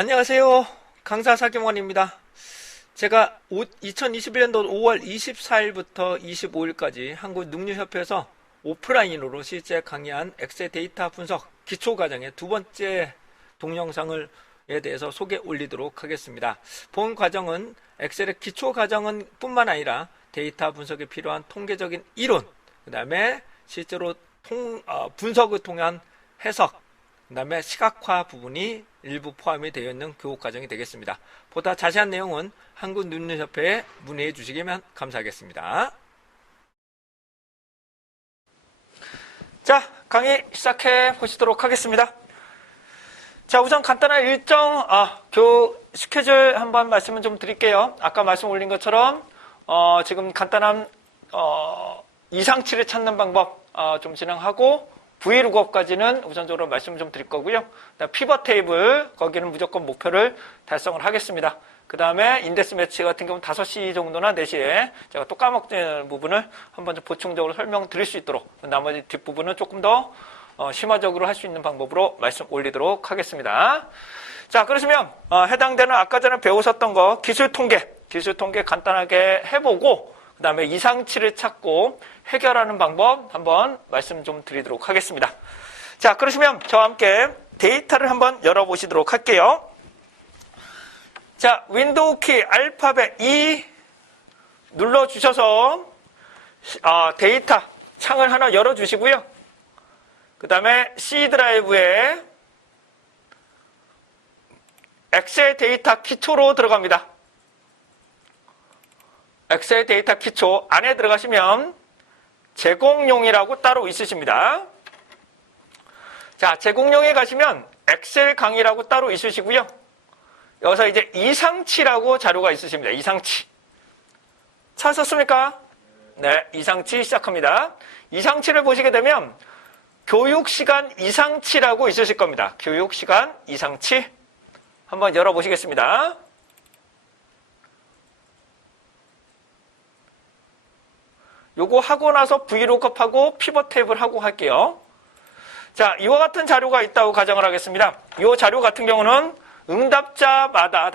안녕하세요. 강사 사경원입니다. 제가 2021년도 5월 24일부터 25일까지 한국능률협회에서 오프라인으로 실제 강의한 엑셀 데이터 분석 기초과정의 두 번째 동영상에 대해서 소개 올리도록 하겠습니다. 본 과정은 엑셀의 기초과정은 뿐만 아니라 데이터 분석에 필요한 통계적인 이론, 그 다음에 실제로 분석을 통한 해석, 그 다음에 시각화 부분이 일부 포함이 되어 있는 교육 과정이 되겠습니다. 보다 자세한 내용은 한국능률협회에 문의해 주시면 감사하겠습니다. 자, 강의 시작해 보시도록 하겠습니다. 자, 우선 간단한 일정, 교육 스케줄 한번 말씀을 좀 드릴게요. 아까 말씀 올린 것처럼 지금 간단한 이상치를 찾는 방법 좀 진행하고 Vlookup까지는 우선적으로 말씀을 좀 드릴 거고요. 피벗 테이블, 거기는 무조건 목표를 달성을 하겠습니다. 그 다음에 인덱스 매치 같은 경우는 5시 정도나 4시에 제가 또 까먹는 부분을 한번 좀 보충적으로 설명드릴 수 있도록 나머지 뒷부분은 조금 더 심화적으로 할 수 있는 방법으로 말씀 올리도록 하겠습니다. 자, 그러시면 해당되는 아까 전에 배우셨던 거 기술 통계 간단하게 해보고 그 다음에 이상치를 찾고 해결하는 방법 한번 말씀 좀 드리도록 하겠습니다. 자, 그러시면 저와 함께 데이터를 한번 열어보시도록 할게요. 자, 윈도우 키 알파벳 E 눌러주셔서 데이터 창을 하나 열어주시고요. 그 다음에 C 드라이브에 엑셀 데이터 기초로 들어갑니다. 엑셀 데이터 기초 안에 들어가시면 제공용이라고 따로 있으십니다. 자, 제공용에 가시면 엑셀 강의라고 따로 있으시고요. 여기서 이제 이상치라고 자료가 있으십니다. 이상치. 찾으셨습니까? 네, 이상치 시작합니다. 이상치를 보시게 되면 교육시간 이상치라고 있으실 겁니다. 교육시간 이상치. 한번 열어보시겠습니다. 요거 하고 나서 Vlookup 피벗 테이블 하고 할게요. 자, 이와 같은 자료가 있다고 가정을 하겠습니다. 이 자료 같은 경우는 응답자마다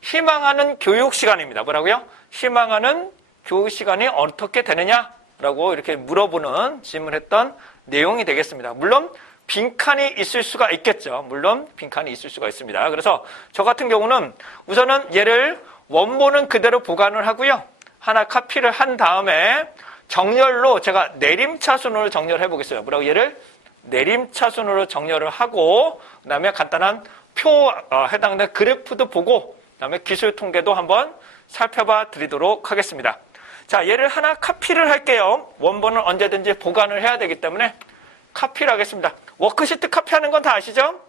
희망하는 교육 시간입니다. 뭐라고요? 희망하는 교육 시간이 어떻게 되느냐라고 이렇게 물어보는 질문했던 내용이 되겠습니다. 물론 빈칸이 있을 수가 있겠죠. 물론 빈칸이 있을 수가 있습니다. 그래서 저 같은 경우는 우선은 얘를 원본은 그대로 보관을 하고요. 하나 카피를 한 다음에 정렬로 제가 내림차순으로 정렬해 보겠어요. 뭐라고? 얘를 내림차순으로 정렬을 하고 그 다음에 간단한 표 해당되는 그래프도 보고 그 다음에 기술 통계도 한번 살펴봐 드리도록 하겠습니다. 자, 얘를 하나 카피를 할게요. 원본은 언제든지 보관을 해야 되기 때문에 카피를 하겠습니다. 워크시트 카피하는 건 다 아시죠?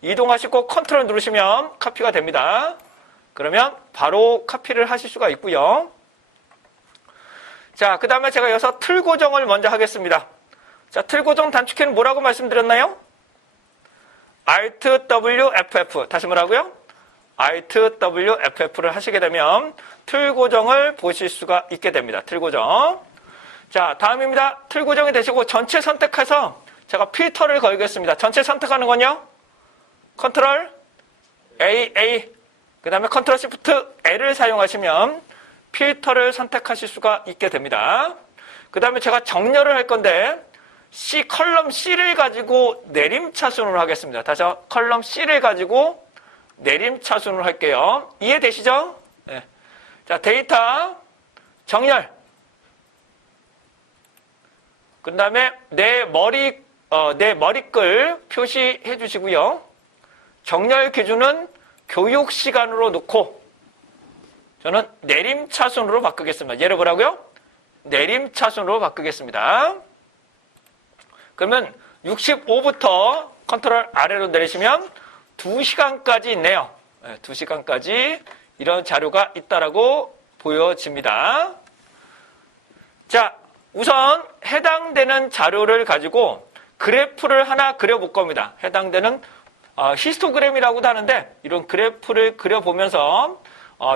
이동하시고 컨트롤 누르시면 카피가 됩니다. 그러면 바로 카피를 하실 수가 있고요. 자, 그 다음에 제가 여기서 틀 고정을 먼저 하겠습니다. 자, 틀 고정 단축키는 뭐라고 말씀드렸나요? Alt W FF. 다시 뭐라고요? Alt W FF를 하시게 되면 틀 고정을 보실 수가 있게 됩니다. 틀 고정. 자, 다음입니다. 틀 고정이 되시고 전체 선택해서 제가 필터를 걸겠습니다. 전체 선택하는 건요? 컨트롤 A. 그 다음에 컨트롤 시프트 L을 사용하시면 필터를 선택하실 수가 있게 됩니다. 그 다음에 제가 정렬을 할 건데 컬럼 C를 가지고 내림차순으로 하겠습니다. 다시 컬럼 C를 가지고 내림차순으로 할게요. 이해되시죠? 네. 자, 데이터 정렬. 그 다음에 내 머리글 표시해 주시고요. 정렬 기준은 교육 시간으로 놓고 저는 내림차순으로 바꾸겠습니다. 얘를 뭐라고요? 내림차순으로 바꾸겠습니다. 그러면 65부터 컨트롤 아래로 내리시면 2시간까지 있네요. 2시간까지 이런 자료가 있다라고 보여집니다. 자, 우선 해당되는 자료를 가지고 그래프를 하나 그려볼 겁니다. 해당되는 히스토그램이라고도 하는데 이런 그래프를 그려보면서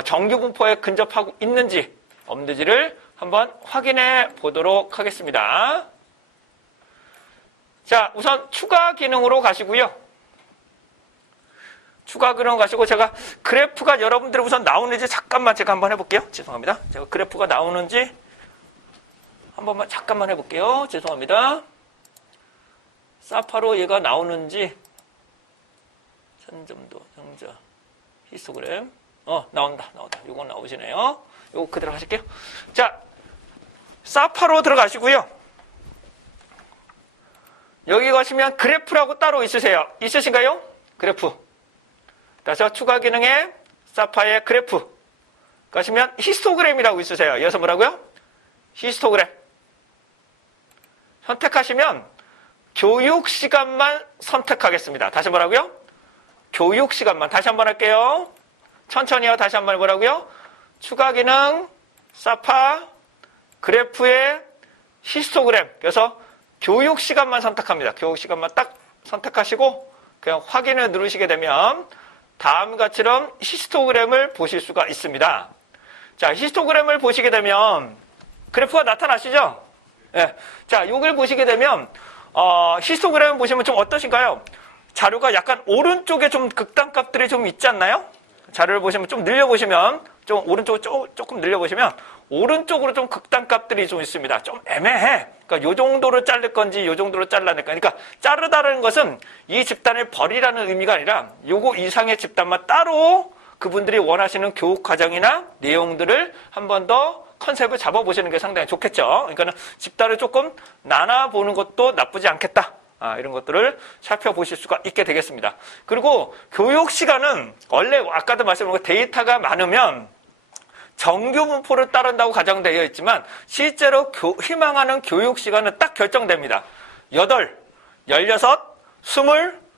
정규 분포에 근접하고 있는지 없는지를 한번 확인해 보도록 하겠습니다. 자, 우선 추가 기능으로 가시고요. 추가 근원 가시고 제가 그래프가 여러분들이 우선 나오는지 잠깐만 제가 한번 해볼게요. 죄송합니다. 제가 그래프가 나오는지 한 번만 잠깐만 해볼게요. 죄송합니다. 사파로 얘가 나오는지 선점도, 정자, 히스토그램. 나온다. 요거 나오시네요. 요거 그대로 하실게요. 자, 사파로 들어가시고요. 여기 가시면 그래프라고 따로 있으세요. 있으신가요? 그래프. 다시 추가 기능에 사파의 그래프. 가시면 히스토그램이라고 있으세요. 여기서 뭐라고요? 히스토그램. 선택하시면 교육 시간만 선택하겠습니다. 다시 뭐라고요? 교육 시간만. 다시 한번 할게요. 천천히요. 다시 한번 해보라고요. 추가 기능, 사파, 그래프의 히스토그램. 그래서 교육 시간만 선택합니다. 교육 시간만 딱 선택하시고 그냥 확인을 누르시게 되면 다음과 같이처럼 히스토그램을 보실 수가 있습니다. 자, 히스토그램을 보시게 되면 그래프가 나타나시죠? 네. 자, 이걸 보시게 되면 히스토그램 보시면 좀 어떠신가요? 자료가 약간 오른쪽에 좀 극단값들이 좀 있지 않나요? 자료를 보시면 좀 늘려보시면 좀 오른쪽으로 조금 늘려보시면 오른쪽으로 좀 극단값들이 좀 있습니다. 좀 애매해. 그러니까 요 정도로 자를 건지 요 정도로 잘라낼 건지. 그러니까 자르다는 것은 이 집단을 버리라는 의미가 아니라 요거 이상의 집단만 따로 그분들이 원하시는 교육 과정이나 내용들을 한 번 더 컨셉을 잡아보시는 게 상당히 좋겠죠. 그러니까 집단을 조금 나눠보는 것도 나쁘지 않겠다. 이런 것들을 살펴보실 수가 있게 되겠습니다. 그리고 교육 시간은 원래 아까도 말씀드린 것 데이터가 많으면 정규 분포를 따른다고 가정되어 있지만 실제로 희망하는 교육 시간은 딱 결정됩니다. 8, 16, 20,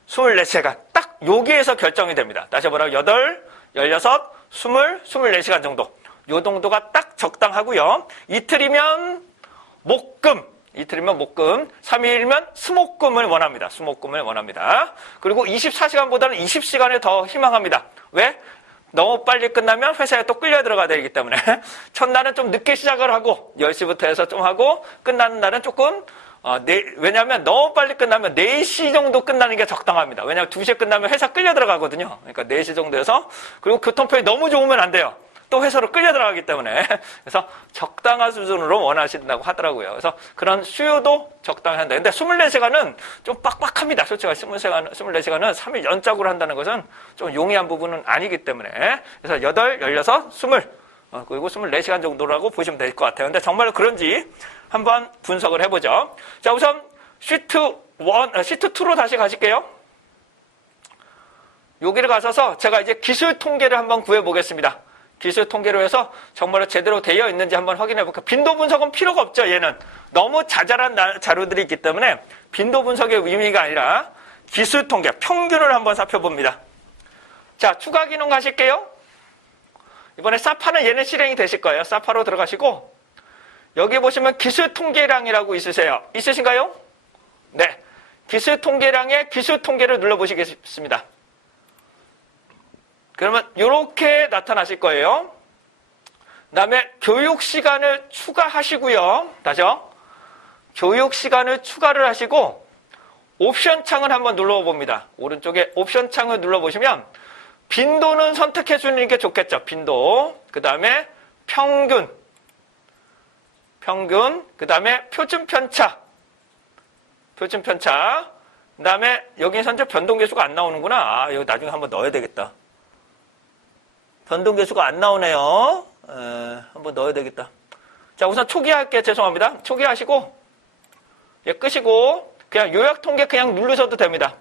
24시간. 딱 여기에서 결정이 됩니다. 다시 한번 8, 16, 20, 24시간 정도. 요 정도가 딱 적당하고요. 이틀이면 목금, 3일이면 수목금을 원합니다. 수목금을 원합니다. 그리고 24시간보다는 20시간을 더 희망합니다. 왜? 너무 빨리 끝나면 회사에 또 끌려 들어가야 되기 때문에 첫날은 좀 늦게 시작을 하고 10시부터 해서 좀 하고 끝나는 날은 조금 왜냐하면 너무 빨리 끝나면 4시 정도 끝나는 게 적당합니다. 왜냐하면 2시에 끝나면 회사 끌려 들어가거든요. 그러니까 4시 정도에서 그리고 교통편이 너무 좋으면 안 돼요. 또 회사로 끌려 들어가기 때문에 그래서 적당한 수준으로 원하신다고 하더라고요. 그래서 그런 수요도 적당히 한다. 근데 24시간은 좀 빡빡합니다. 솔직히 24시간은 3일 연짝으로 한다는 것은 좀 용이한 부분은 아니기 때문에 그래서 8, 16, 20 그리고 24시간 정도라고 보시면 될 것 같아요. 근데 정말로 그런지 한번 분석을 해보죠. 자, 우선 시트 2로 다시 가실게요. 여기를 가셔서 제가 이제 기술 통계를 한번 구해보겠습니다. 기술 통계로 해서 정말로 제대로 되어 있는지 한번 확인해 볼게요. 빈도 분석은 필요가 없죠. 얘는 너무 자잘한 자료들이 있기 때문에 빈도 분석의 의미가 아니라 기술 통계, 평균을 한번 살펴봅니다. 자, 추가 기능 가실게요. 이번에 사파는 얘는 실행이 되실 거예요. 사파로 들어가시고 여기 보시면 기술 통계량이라고 있으세요. 있으신가요? 네. 기술 통계량의 기술 통계를 눌러보시겠습니다. 그러면 이렇게 나타나실 거예요. 그 다음에 교육 시간을 추가하시고요. 다시요. 교육 시간을 추가를 하시고 옵션 창을 한번 눌러봅니다. 오른쪽에 옵션 창을 눌러보시면 빈도는 선택해 주는 게 좋겠죠. 빈도. 그 다음에 평균. 그 다음에 표준 편차. 그 다음에 여기 현재 변동계수가 안 나오는구나. 여기 나중에 한번 넣어야 되겠다. 변동계수가 안 나오네요. 한번 넣어야 되겠다. 자, 우선 초기화할게요. 죄송합니다. 초기화하시고 끄시고 그냥 요약통계 그냥 누르셔도 됩니다.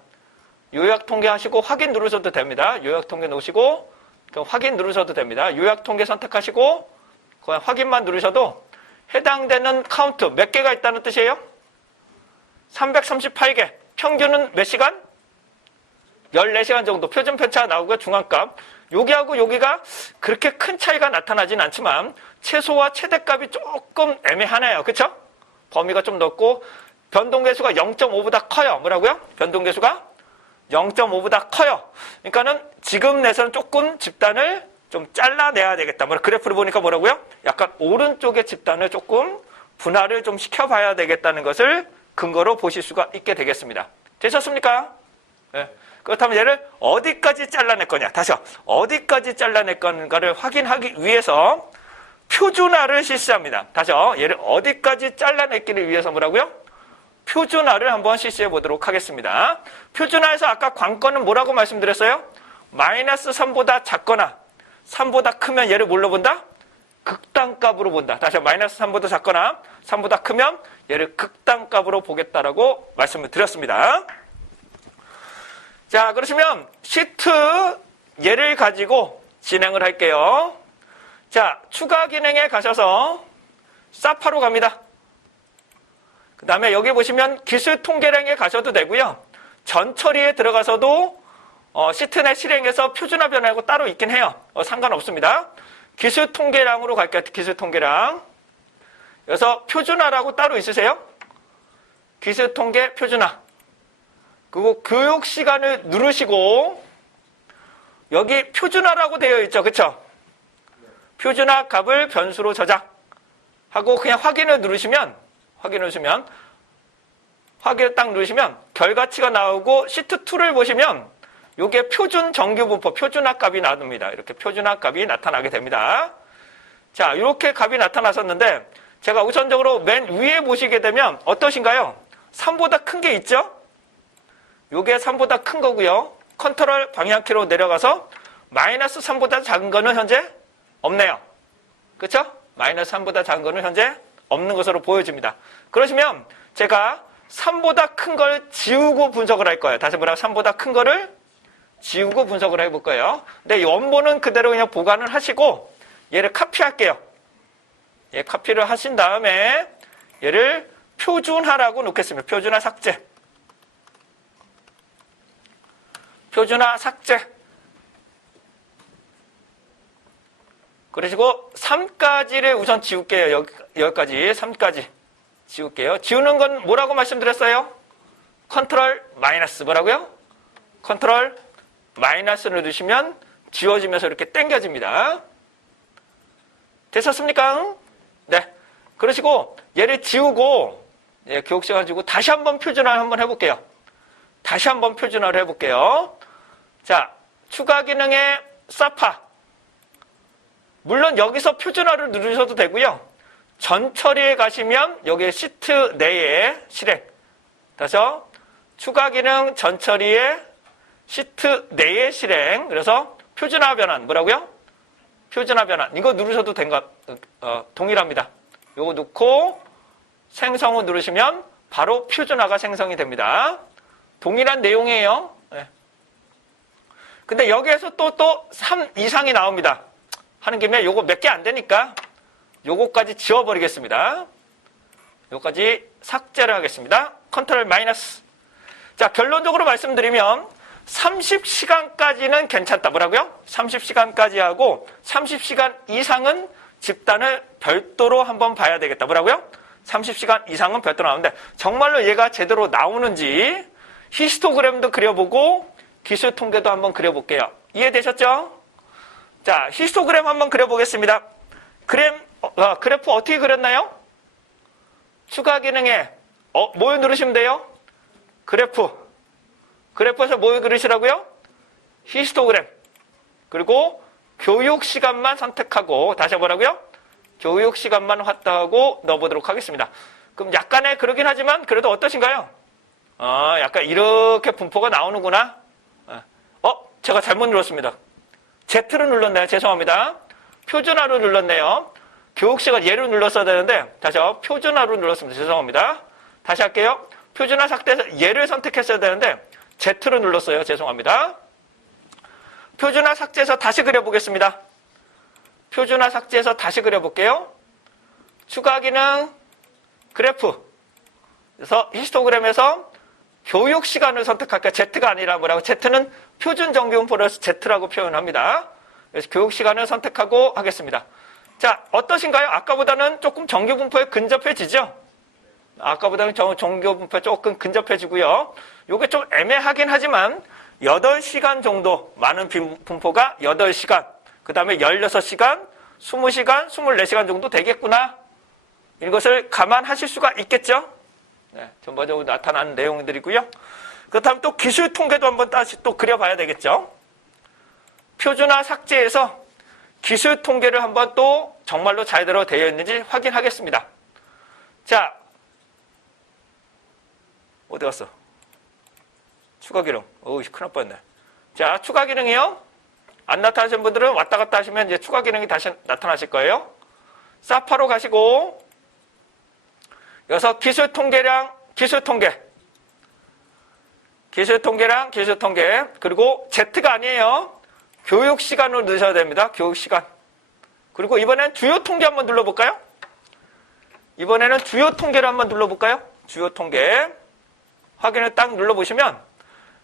요약통계 하시고 확인 누르셔도 됩니다. 요약통계 놓으시고 그냥 확인 누르셔도 됩니다. 요약통계 선택하시고 그냥 확인만 누르셔도 해당되는 카운트 몇 개가 있다는 뜻이에요? 338개. 평균은 몇 시간? 14시간 정도. 표준 편차가 나오고요. 중앙값. 여기하고 여기가 그렇게 큰 차이가 나타나진 않지만 최소와 최대값이 조금 애매하네요. 그렇죠? 범위가 좀 넓고 변동계수가 0.5보다 커요. 뭐라고요? 변동계수가 0.5보다 커요. 그러니까는 지금 내서는 조금 집단을 좀 잘라내야 되겠다. 그래프를 보니까 뭐라고요? 약간 오른쪽의 집단을 조금 분할을 좀 시켜봐야 되겠다는 것을 근거로 보실 수가 있게 되겠습니다. 되셨습니까? 네. 그렇다면 얘를 어디까지 잘라낼 거냐. 다시요. 어디까지 잘라낼 건가를 확인하기 위해서 표준화를 실시합니다. 다시요. 얘를 어디까지 잘라내기를 위해서 뭐라고요? 표준화를 한번 실시해 보도록 하겠습니다. 표준화에서 아까 관건은 뭐라고 말씀드렸어요? 마이너스 3보다 작거나 3보다 크면 얘를 뭘로 본다? 극단값으로 본다. 다시 마이너스 3보다 작거나 3보다 크면 얘를 극단값으로 보겠다라고 말씀을 드렸습니다. 자, 그러시면 시트 얘를 가지고 진행을 할게요. 자, 추가 기능에 가셔서 사파로 갑니다. 그 다음에 여기 보시면 기술 통계량에 가셔도 되고요. 전 처리에 들어가서도 시트 내 실행에서 표준화 변화하고 따로 있긴 해요. 상관없습니다. 기술 통계량으로 갈게요. 기술 통계량. 그래서 표준화라고 따로 있으세요? 기술 통계 표준화. 그리고 교육 시간을 누르시고 여기 표준화라고 되어 있죠. 그쵸? 표준화 값을 변수로 저장하고 그냥 확인을 누르시면 확인을 딱 누르시면 결과치가 나오고 시트 2를 보시면 요게 표준 정규 분포 표준화 값이 나옵니다. 이렇게 표준화 값이 나타나게 됩니다. 자, 이렇게 값이 나타났었는데 제가 우선적으로 맨 위에 보시게 되면 어떠신가요? 3보다 큰 게 있죠? 요게 3보다 큰 거고요. 컨트롤 방향키로 내려가서 마이너스 3보다 작은 거는 현재 없네요. 그렇죠? 마이너스 3보다 작은 거는 현재 없는 것으로 보여집니다. 그러시면 제가 3보다 큰 걸 지우고 분석을 할 거예요. 다시 뭐라고 3보다 큰 거를 지우고 분석을 해볼 거예요. 근데 이 원본은 그대로 그냥 보관을 하시고 얘를 카피할게요. 예, 카피를 하신 다음에 얘를 표준화라고 놓겠습니다. 표준화 삭제. 표준화 삭제. 그러시고 3까지를 우선 지울게요. 여기까지 3까지 지울게요. 지우는 건 뭐라고 말씀드렸어요? 컨트롤 마이너스 뭐라고요? 컨트롤 마이너스를 누르시면 지워지면서 이렇게 당겨집니다. 되셨습니까? 네. 그러시고 얘를 지우고 교육시간 주고 다시 한번 표준화를 한번 해볼게요. 다시 한번 표준화를 해볼게요. 자, 추가 기능의 사파. 물론 여기서 표준화를 누르셔도 되고요. 전 처리에 가시면 여기 시트 내에 실행. 다시요. 추가 기능 전 처리에 시트 내에 실행. 그래서 표준화 변환 뭐라고요? 표준화 변환. 이거 누르셔도 동일합니다. 이거 넣고 생성 후 누르시면 바로 표준화가 생성이 됩니다. 동일한 내용이에요. 네. 근데 여기에서 또 3 이상이 나옵니다. 하는 김에 요거 몇 개 안 되니까 요거까지 지워버리겠습니다. 요거까지 삭제를 하겠습니다. 컨트롤 마이너스. 자, 결론적으로 말씀드리면 30시간까지는 괜찮다. 뭐라고요? 30시간까지 하고 30시간 이상은 집단을 별도로 한번 봐야 되겠다. 뭐라고요? 30시간 이상은 별도로 나오는데 정말로 얘가 제대로 나오는지 히스토그램도 그려보고 기술 통계도 한번 그려볼게요. 이해되셨죠? 자, 히스토그램 한번 그려보겠습니다. 그래프 어떻게 그렸나요? 추가 기능에 뭘 누르시면 돼요? 그래프에서 뭘 그리시라고요? 히스토그램. 그리고 교육 시간만 선택하고 다시 뭐라고요? 교육 시간만 확대하고 넣어보도록 하겠습니다. 그럼 약간의 그러긴 하지만 그래도 어떠신가요? 약간 이렇게 분포가 나오는구나. 제가 잘못 눌렀습니다. Z를 눌렀네요. 죄송합니다. 표준화로 눌렀네요. 교육시간 얘로 눌렀어야 되는데 다시요. 표준화로 눌렀습니다. 죄송합니다. 다시 할게요. 표준화 삭제해서 얘를 선택했어야 되는데 Z를 눌렀어요. 죄송합니다. 표준화 삭제해서 다시 그려보겠습니다. 표준화 삭제해서 다시 그려볼게요. 추가 기능 그래프. 그래서 히스토그램에서 교육 시간을 선택할게요. Z가 아니라 뭐라고? Z는 표준 정규분포라서 Z라고 표현합니다. 그래서 교육 시간을 선택하고 하겠습니다. 자, 어떠신가요? 아까보다는 조금 정규분포에 근접해지죠? 아까보다는 정규분포에 조금 근접해지고요. 이게 좀 애매하긴 하지만 8시간 정도 많은 분포가 8시간, 그 다음에 16시간, 20시간, 24시간 정도 되겠구나. 이것을 감안하실 수가 있겠죠? 네, 전반적으로 나타나는 내용들이고요. 그렇다면 또 기술 통계도 한번 다시 또 그려봐야 되겠죠. 표준화 삭제해서 기술 통계를 한번 또 정말로 제대로 되어 있는지 확인하겠습니다. 자, 어디 갔어? 추가 기능. 어우, 큰일 날 뻔했네. 자, 추가 기능이요. 안 나타나신 분들은 왔다 갔다 하시면 이제 추가 기능이 다시 나타나실 거예요. 사파로 가시고, 여기서 기술 통계량, 기술 통계. 기술 통계량, 기술 통계. 그리고 Z가 아니에요. 교육 시간으로 넣으셔야 됩니다. 교육 시간. 그리고 이번엔 주요 통계 한번 눌러볼까요? 이번에는 주요 통계를 한번 눌러볼까요? 주요 통계. 확인을 딱 눌러보시면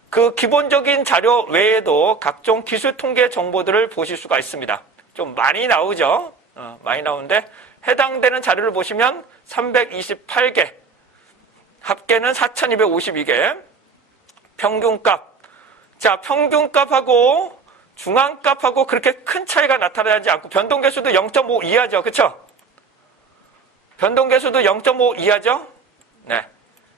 그 기본적인 자료 외에도 각종 기술 통계 정보들을 보실 수가 있습니다. 좀 많이 나오죠? 많이 나오는데 해당되는 자료를 보시면 328개, 합계는 4252개, 평균값. 자, 평균값하고 중앙값하고 그렇게 큰 차이가 나타나지 않고 변동계수도 0.5 이하죠. 그쵸? 변동계수도 0.5 이하죠? 네.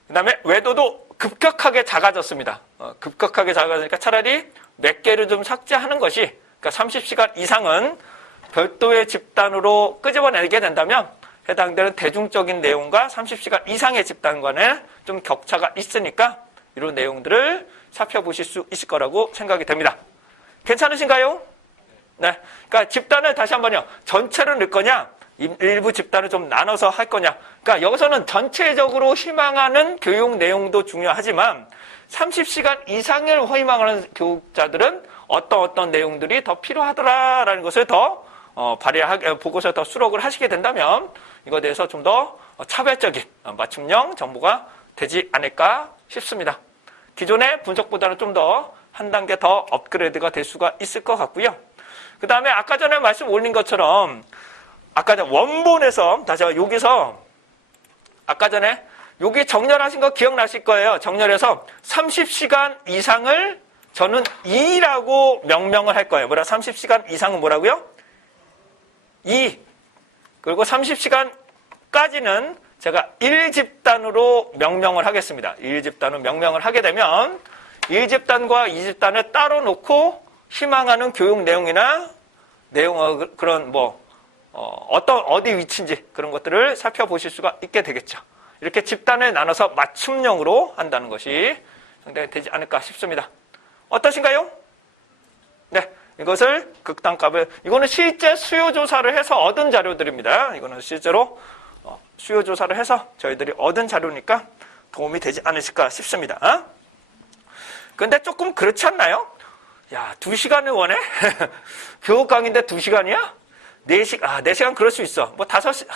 그 다음에 외도도 급격하게 작아졌습니다. 급격하게 작아지니까 차라리 몇 개를 좀 삭제하는 것이, 그러니까 30시간 이상은 별도의 집단으로 끄집어내게 된다면 해당되는 대중적인 내용과 30시간 이상의 집단 간에 좀 격차가 있으니까 이런 내용들을 살펴보실 수 있을 거라고 생각이 됩니다. 괜찮으신가요? 네. 그러니까 집단을 다시 한번요. 전체로 넣을 거냐, 일부 집단을 좀 나눠서 할 거냐. 그러니까 여기서는 전체적으로 희망하는 교육 내용도 중요하지만 30시간 이상을 희망하는 교육자들은 어떤 내용들이 더 필요하더라라는 것을 더 보고서 더 수록을 하시게 된다면 이거에 대해서 좀 더 차별적인 맞춤형 정보가 되지 않을까 싶습니다. 기존의 분석보다는 좀 더 한 단계 더 업그레이드가 될 수가 있을 것 같고요. 그 다음에 아까 전에 말씀 올린 것처럼 아까 전에 원본에서 다시 여기서 아까 전에 여기 정렬하신 거 기억나실 거예요. 정렬해서 30시간 이상을 저는 2라고 명명을 할 거예요. 뭐라 30시간 이상은 뭐라고요? 2. 그리고 30시간까지는 제가 1집단으로 명명을 하겠습니다. 1집단으로 명명을 하게 되면 1집단과 2집단을 따로 놓고 희망하는 교육 내용이나 그런 어디 위치인지 그런 것들을 살펴보실 수가 있게 되겠죠. 이렇게 집단을 나눠서 맞춤형으로 한다는 것이 상당히 되지 않을까 싶습니다. 어떠신가요? 네. 이것을 극단값을, 이거는 실제 수요조사를 해서 얻은 자료들입니다. 이거는 실제로 수요조사를 해서 저희들이 얻은 자료니까 도움이 되지 않으실까 싶습니다. 근데 조금 그렇지 않나요? 야, 2시간을 원해? 교육 강의인데 2시간이야? 4시간 그럴 수 있어. 5시,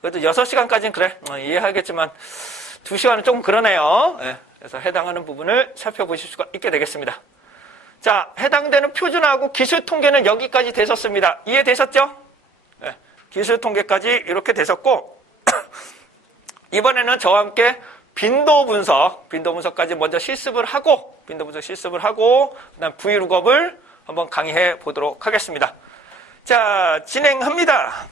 그래도 6시간까지는 그래. 이해하겠지만 2시간은 조금 그러네요. 네, 그래서 해당하는 부분을 살펴보실 수가 있게 되겠습니다. 자, 해당되는 표준화하고 기술 통계는 여기까지 되셨습니다. 이해되셨죠? 네, 기술 통계까지 이렇게 되셨고 이번에는 저와 함께 빈도 분석까지 먼저 실습을 하고 그다음 V룩업을 한번 강의해 보도록 하겠습니다. 자, 진행합니다.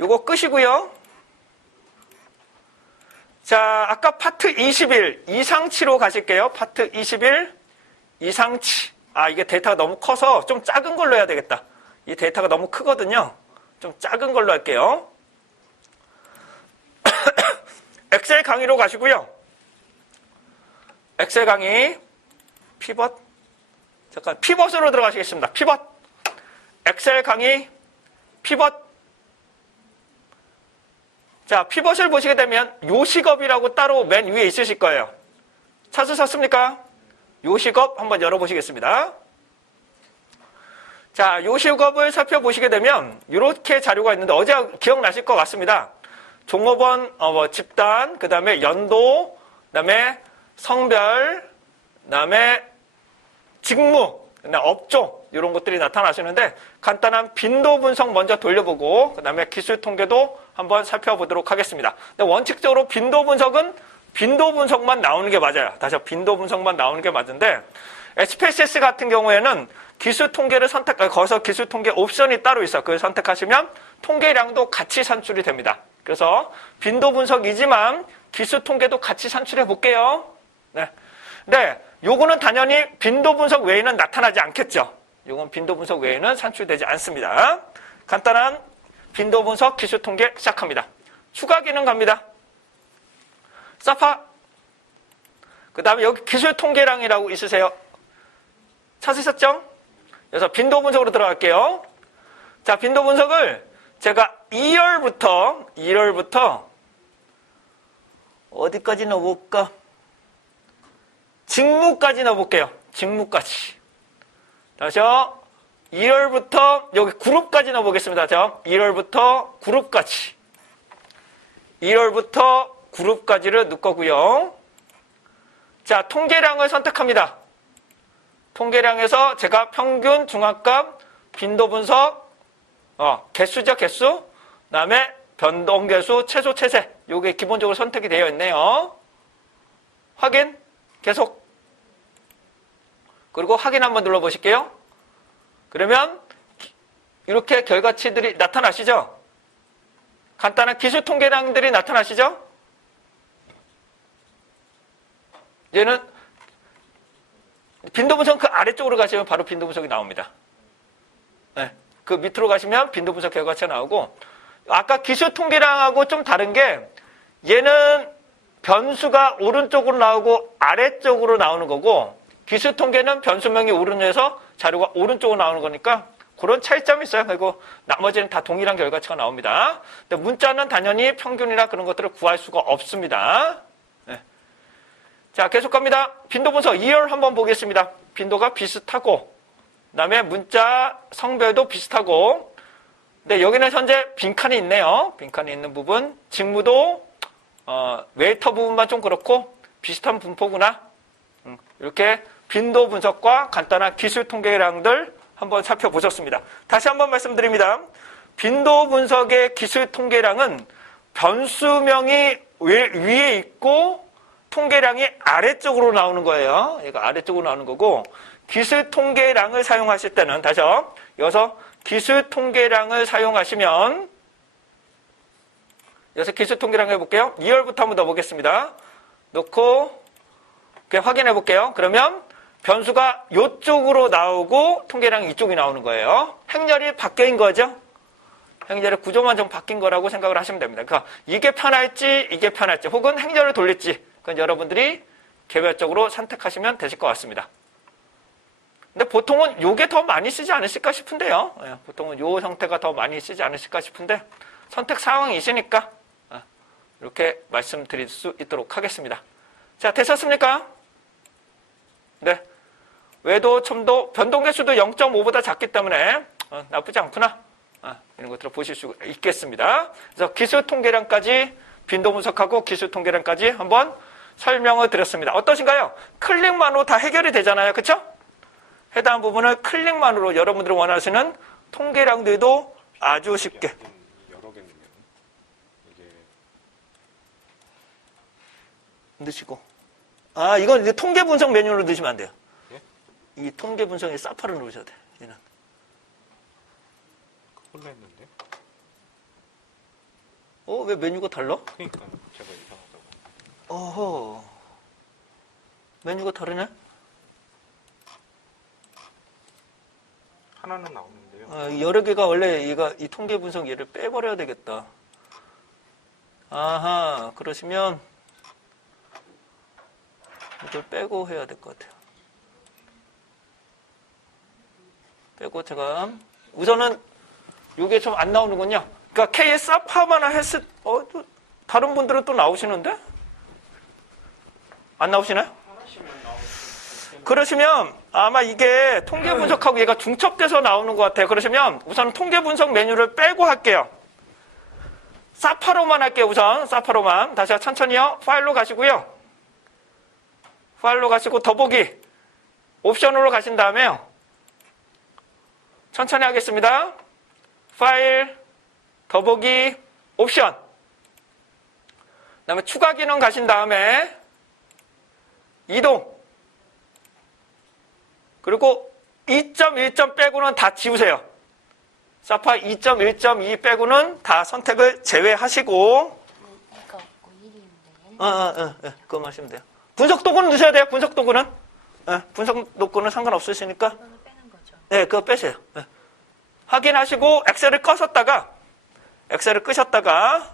요거 끄시고요. 자, 아까 파트 21 이상치로 가실게요. 파트 21 이상치. 이게 데이터가 너무 커서 좀 작은 걸로 해야 되겠다. 이 데이터가 너무 크거든요. 좀 작은 걸로 할게요. 엑셀 강의로 가시고요. 엑셀 강의 피벗. 잠깐 피벗으로 들어가시겠습니다. 피벗. 엑셀 강의 피벗. 자, 피벗을 보시게 되면 요식업이라고 따로 맨 위에 있으실 거예요. 찾으셨습니까? 요식업 한번 열어보시겠습니다. 자, 요식업을 살펴보시게 되면 이렇게 자료가 있는데 어제 기억나실 것 같습니다. 종업원 집단, 그 다음에 연도, 그 다음에 성별, 그 다음에 직무, 그다음에 업종 이런 것들이 나타나시는데 간단한 빈도 분석 먼저 돌려보고 그 다음에 기술 통계도 한번 살펴보도록 하겠습니다. 근데 원칙적으로 빈도 분석은 빈도 분석만 나오는 게 맞아요. 다시 빈도 분석만 나오는 게 맞은데 SPSS 같은 경우에는 기술 통계를 거기서 기술 통계 옵션이 따로 있어요. 그걸 선택하시면 통계량도 같이 산출이 됩니다. 그래서 빈도 분석이지만 기수 통계도 같이 산출해 볼게요. 네. 네, 요거는 당연히 빈도 분석 외에는 나타나지 않겠죠. 요건 빈도 분석 외에는 산출되지 않습니다. 간단한 빈도 분석 기수 통계 시작합니다. 추가 기능 갑니다. 사파. 그 다음에 여기 기술 통계량이라고 있으세요. 찾으셨죠? 그래서 빈도 분석으로 들어갈게요. 자, 빈도 분석을 제가 2열부터 어디까지 넣어볼까? 직무까지 넣어볼게요. 직무까지. 다시요. 1월부터 여기 그룹까지 넣어보겠습니다. 자, 1월부터 그룹까지. 1월부터 그룹까지를 넣을 거고요. 자, 통계량을 선택합니다. 통계량에서 제가 평균, 중앙값, 빈도 분석, 개수죠, 개수. 그다음에 변동 개수, 최소, 최세. 요게 기본적으로 선택이 되어 있네요. 확인. 계속. 그리고 확인 한번 눌러보실게요. 그러면 이렇게 결과치들이 나타나시죠? 간단한 기술 통계량들이 나타나시죠? 얘는 빈도 분석 그 아래쪽으로 가시면 바로 빈도 분석이 나옵니다. 네, 그 밑으로 가시면 빈도 분석 결과치가 나오고, 아까 기술 통계량하고 좀 다른 게 얘는 변수가 오른쪽으로 나오고 아래쪽으로 나오는 거고, 기술 통계는 변수명이 오른쪽에서 자료가 오른쪽으로 나오는 거니까 그런 차이점이 있어요. 그리고 나머지는 다 동일한 결과치가 나옵니다. 근데 문자는 당연히 평균이나 그런 것들을 구할 수가 없습니다. 네. 자, 계속 갑니다. 빈도 분석 2열 한번 보겠습니다. 빈도가 비슷하고, 그 다음에 문자 성별도 비슷하고, 근데 여기는 현재 빈칸이 있네요. 빈칸이 있는 부분. 직무도 웨이터 부분만 좀 그렇고 비슷한 분포구나. 이렇게 빈도 분석과 간단한 기술 통계량들 한번 살펴보셨습니다. 다시 한번 말씀드립니다. 빈도 분석의 기술 통계량은 변수명이 위에 있고 통계량이 아래쪽으로 나오는 거예요. 얘가 아래쪽으로 나오는 거고, 기술 통계량을 사용하실 때는, 다시요. 여기서 기술 통계량을 사용하시면, 여기서 기술 통계량 해볼게요. 2열부터 한번 넣어보겠습니다. 넣고, 그냥 확인해 볼게요. 그러면 변수가 이쪽으로 나오고 통계량이 이쪽이 나오는 거예요. 행렬이 바뀐 거죠. 행렬의 구조만 좀 바뀐 거라고 생각을 하시면 됩니다. 그러니까 이게 편할지 이게 편할지 혹은 행렬을 돌릴지, 그건 여러분들이 개별적으로 선택하시면 되실 것 같습니다. 근데 보통은 이게 더 많이 쓰지 않으실까 싶은데요. 보통은 이 형태가 더 많이 쓰지 않으실까 싶은데 선택 사항이 있으니까 이렇게 말씀드릴 수 있도록 하겠습니다. 자, 되셨습니까? 네. 외도, 첨도, 변동 개수도 0.5보다 작기 때문에 나쁘지 않구나. 이런 것들을 보실 수 있겠습니다. 그래서 기술 통계량까지 빈도 분석하고 기술 통계량까지 한번 설명을 드렸습니다. 어떠신가요? 클릭만으로 다 해결이 되잖아요. 그렇죠? 해당 부분을 클릭만으로 여러분들이 원하시는 통계량들도 아주 쉽게. 여러 개 넣으면 이게 넣으시고. 이건 이제 통계 분석 메뉴로 넣으시면 안 돼요. 예? 이 통계 분석에 사파를 넣으셔야 돼. 얘는. 그걸로 했는데. 왜 메뉴가 달라? 그러니까 제가 이상하다고. 어허. 메뉴가 다르네? 하나는 나오는데요. 여러 개가 원래 얘가 이 통계 분석 얘를 빼버려야 되겠다. 아하, 그러시면 이걸 빼고 해야 될 것 같아요. 빼고 제가 우선은 이게 좀 안 나오는군요. 그러니까 K의 사파만 했을 또 다른 분들은 또 나오시는데? 안 나오시나요? 그러시면 아마 이게 통계 분석하고 얘가 중첩돼서 나오는 것 같아요. 그러시면 우선 통계 분석 메뉴를 빼고 할게요. 사파로만 할게요. 우선 사파로만. 다시 천천히요. 파일로 가시고요. 파일로 가시고 더보기 옵션으로 가신 다음에요. 천천히 하겠습니다. 파일, 더보기, 옵션. 그 다음에 추가 기능 가신 다음에 이동. 그리고 2.1점 빼고는 다 지우세요. 사파 2.1.2 빼고는 다 선택을 제외하시고, 그거 하시면 돼요. 분석 도구는 넣으셔야 돼요. 분석 도구는. 분석 도구는 상관없으시니까. 그거는 빼는 거죠. 네, 그거 빼세요. 확인하시고 엑셀을 엑셀을 끄셨다가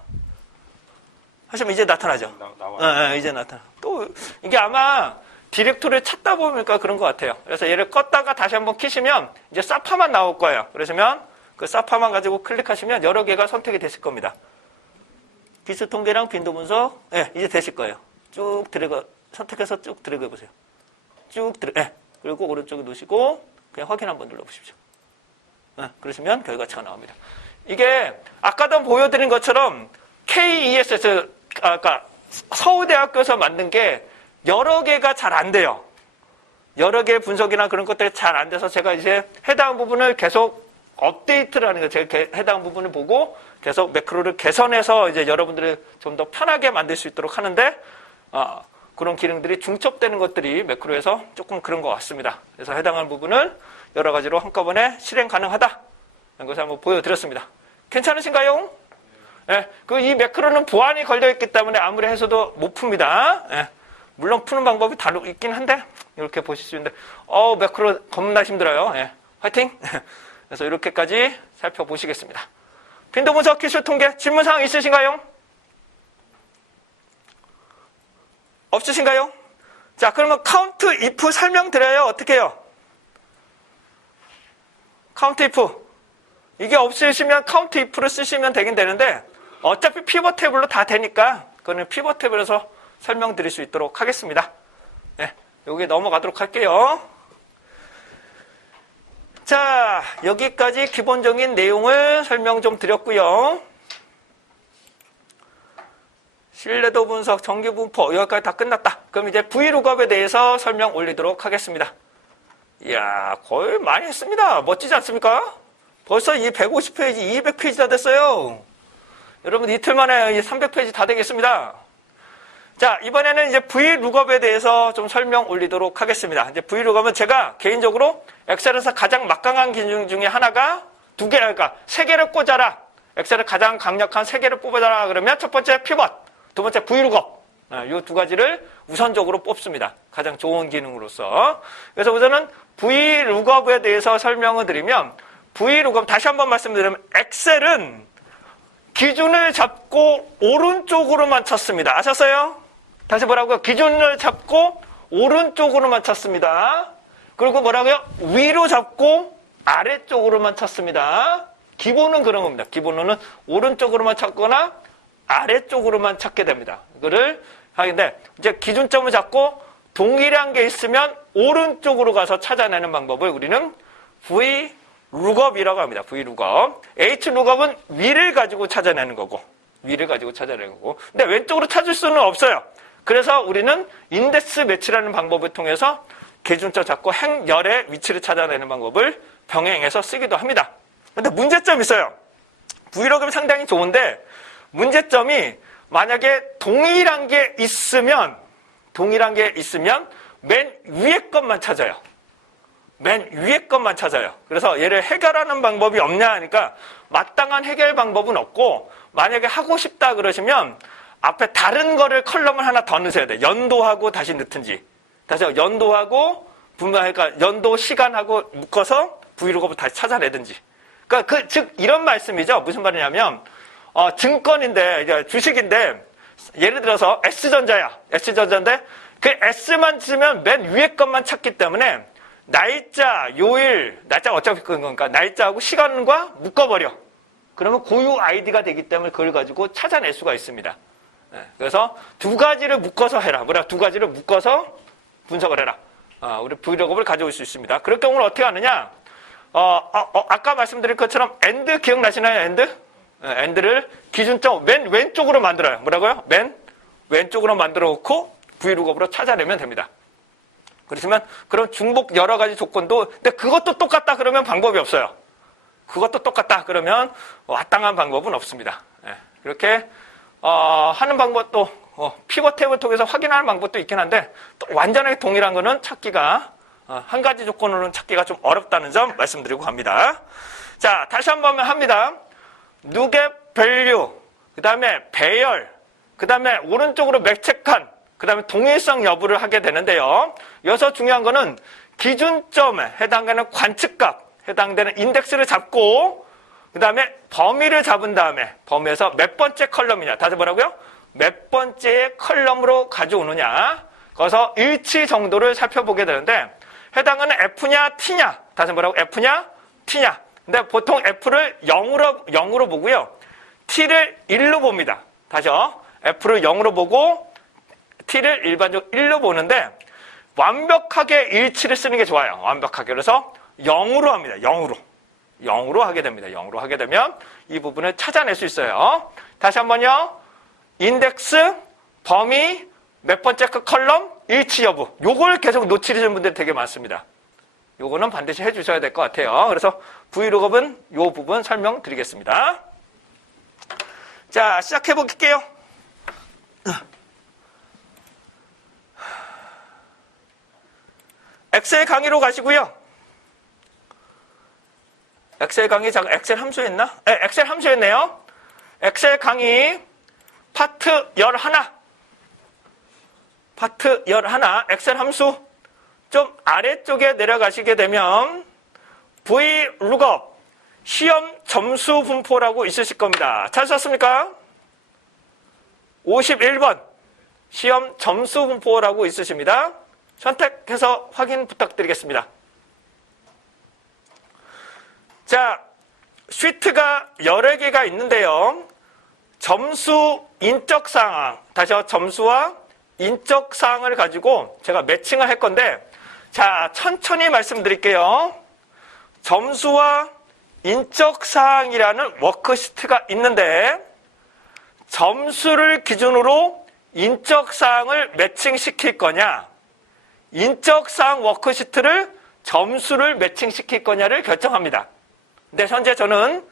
하시면 이제 나타나죠. 나와요. 이제 나타나. 또 이게 아마 디렉토리를 찾다 보니까 그런 것 같아요. 그래서 얘를 껐다가 다시 한번 키시면 이제 사파만 나올 거예요. 그러시면 그 사파만 가지고 클릭하시면 여러 개가 선택이 되실 겁니다. 기술 통계랑 빈도 분석, 이제 되실 거예요. 쭉 선택해서 쭉 드래그 해보세요. 그리고 오른쪽에 놓으시고 그냥 확인 한번 눌러보십시오. 그러시면 결과치가 나옵니다. 이게 아까도 보여드린 것처럼 KESS, 아까 서울대학교에서 만든 게 여러 개가 잘 안 돼요. 여러 개의 분석이나 그런 것들이 잘 안 돼서 제가 이제 해당 부분을 계속 업데이트를 하는 거예요. 제가 해당 부분을 보고 계속 매크로를 개선해서 이제 여러분들이 좀 더 편하게 만들 수 있도록 하는데, 그런 기능들이 중첩되는 것들이 매크로에서 조금 그런 것 같습니다. 그래서 해당하는 부분을 여러 가지로 한꺼번에 실행 가능하다. 이런 것을 한번 보여드렸습니다. 괜찮으신가요? 이 매크로는 보안이 걸려있기 때문에 아무리 해서도 못 풉니다. 물론 푸는 방법이 다르 있긴 한데, 이렇게 보실 수 있는데, 매크로 겁나 힘들어요. 화이팅! 그래서 이렇게까지 살펴보시겠습니다. 빈도 분석 기술 통계 질문사항 있으신가요? 없으신가요? 자, 그러면 카운트 if 설명드려요. 어떻게 해요? 카운트 if. 이게 없으시면 카운트 if를 쓰시면 되긴 되는데, 어차피 피벗 테이블로 다 되니까, 그거는 피벗 테이블에서 설명드릴 수 있도록 하겠습니다. 여기 넘어가도록 할게요. 자, 여기까지 기본적인 내용을 설명 좀 드렸고요. 신뢰도 분석, 정기 분포, 여기까지 다 끝났다. 그럼 이제 V룩업에 대해서 설명 올리도록 하겠습니다. 이야, 거의 많이 했습니다. 멋지지 않습니까? 벌써 이 150페이지, 200페이지 다 됐어요. 여러분 이틀 만에 300페이지 다 되겠습니다. 자, 이번에는 이제 V룩업에 대해서 좀 설명 올리도록 하겠습니다. 이제 V룩업은 제가 개인적으로 엑셀에서 가장 막강한 기능 중에 하나가 그러니까 3개를 꽂아라. 엑셀을 가장 강력한 3개를 뽑아라. 그러면 첫 번째 피벗, 두 번째 V룩업. 이 두 가지를 우선적으로 뽑습니다. 가장 좋은 기능으로서. 그래서 우선은 V룩업에 대해서 설명을 드리면, V룩업 다시 한번 말씀드리면 엑셀은 기준을 잡고 오른쪽으로만 쳤습니다. 아셨어요? 다시 뭐라고요? 기준을 잡고 오른쪽으로만 쳤습니다. 그리고 뭐라고요? 위로 잡고 아래쪽으로만 쳤습니다. 기본은 그런 겁니다. 기본은 오른쪽으로만 찾거나 아래쪽으로만 찾게 됩니다. 이거를 하는데, 이제 기준점을 잡고 동일한 게 있으면 오른쪽으로 가서 찾아내는 방법을 우리는 V룩업이라고 합니다. V룩업. H룩업은 위를 가지고 찾아내는 거고, 근데 왼쪽으로 찾을 수는 없어요. 그래서 우리는 인덱스 매치라는 방법을 통해서 기준점 잡고 행열의 위치를 찾아내는 방법을 병행해서 쓰기도 합니다. 근데 문제점이 있어요. V룩업이 상당히 좋은데, 문제점이 만약에 동일한 게 있으면 맨 위에 것만 찾아요. 그래서 얘를 해결하는 방법이 없냐 하니까 마땅한 해결 방법은 없고, 만약에 하고 싶다 그러시면 앞에 다른 거를 컬럼을 하나 더 넣으셔야 돼요. 연도하고 다시 넣든지. 다시 연도하고 그러니까 연도 시간하고 묶어서 V룩업을 다시 찾아내든지. 그러니까 즉 이런 말씀이죠. 무슨 말이냐면 증권인데, 이제 주식인데, 예를 들어서 S전자인데 그 S만 쓰면 맨 위에 것만 찾기 때문에 날짜, 요일, 날짜가 어차피 그런 거니까 날짜하고 시간과 묶어버려. 그러면 고유 아이디가 되기 때문에 그걸 가지고 찾아낼 수가 있습니다. 그래서 두 가지를 묶어서 해라. 두 가지를 묶어서 분석을 해라. 우리 V룩업을 가져올 수 있습니다. 그럴 경우는 어떻게 하느냐? 아까 말씀드린 것처럼 AND 기억나시나요? AND를 기준점 맨 왼쪽으로 만들어요. 뭐라고요? 맨 왼쪽으로 만들어 놓고 V룩업으로 찾아내면 됩니다. 그렇지만 그런 중복 여러 가지 조건도, 근데 그것도 똑같다 그러면 방법이 없어요. 그것도 똑같다 그러면 마땅한 방법은 없습니다. 그렇게 하는 방법도 피벗 탭을 통해서 확인하는 방법도 있긴 한데, 또 완전하게 동일한 거는 찾기가 한 가지 조건으로는 찾기가 좀 어렵다는 점 말씀드리고 갑니다. 자, 다시 한번 합니다. 누계 밸류, 그 다음에 배열, 그 다음에 오른쪽으로 맥체칸, 그 다음에 동일성 여부를 하게 되는데요. 여기서 중요한 거는 기준점에 해당되는 관측값, 해당되는 인덱스를 잡고 그 다음에 범위를 잡은 다음에 범위에서 몇 번째 컬럼이냐. 다시 뭐라고요? 몇 번째 컬럼으로 가져오느냐. 거기서 일치 정도를 살펴보게 되는데 해당하는 F냐 T냐. 다시 뭐라고? F냐 T냐. 근데 보통 F를 0으로 보고요. T를 1로 봅니다. 다시요. F를 0으로 보고 T를 일반적으로 1로 보는데 완벽하게 일치를 쓰는 게 좋아요. 완벽하게. 그래서 0으로 합니다. 0으로 하게 됩니다. 0으로 하게 되면 이 부분을 찾아낼 수 있어요. 다시 한번요. 인덱스, 범위, 몇 번째 그 컬럼, 일치 여부. 요걸 계속 놓치시는 분들이 되게 많습니다. 요거는 반드시 해주셔야 될 것 같아요. 그래서 브이로그는 요 부분 설명드리겠습니다. 자, 시작해 볼게요. 엑셀 강의로 가시고요. 엑셀 강의, 잠깐, 엑셀 함수였나? 네, 엑셀 함수였네요. 엑셀 강의, 파트 11. 파트 11, 엑셀 함수. 좀 아래쪽에 내려가시게 되면, VLOOKUP, 시험 점수 분포라고 있으실 겁니다. 찾으셨습니까? 51번, 시험 점수 분포라고 있으십니다. 선택해서 확인 부탁드리겠습니다. 자, 쉬트가 여러 개가 있는데요. 점수 인적 사항, 다시요. 점수와 인적 사항을 가지고 제가 매칭을 할 건데, 자, 천천히 말씀드릴게요. 점수와 인적 사항이라는 워크시트가 있는데, 점수를 기준으로 인적 사항을 매칭시킬 거냐, 인적 사항 워크시트를 점수를 매칭시킬 거냐를 결정합니다. 근데 현재 저는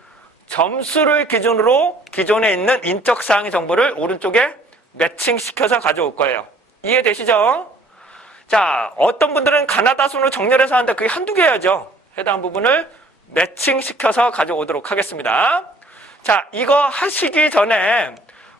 점수를 기준으로 기존에 있는 인적 사항의 정보를 오른쪽에 매칭시켜서 가져올 거예요. 이해되시죠? 자, 어떤 분들은 가나다 순으로 정렬해서 하는데 그게 한두 개야죠. 해당 부분을 매칭시켜서 가져오도록 하겠습니다. 자, 이거 하시기 전에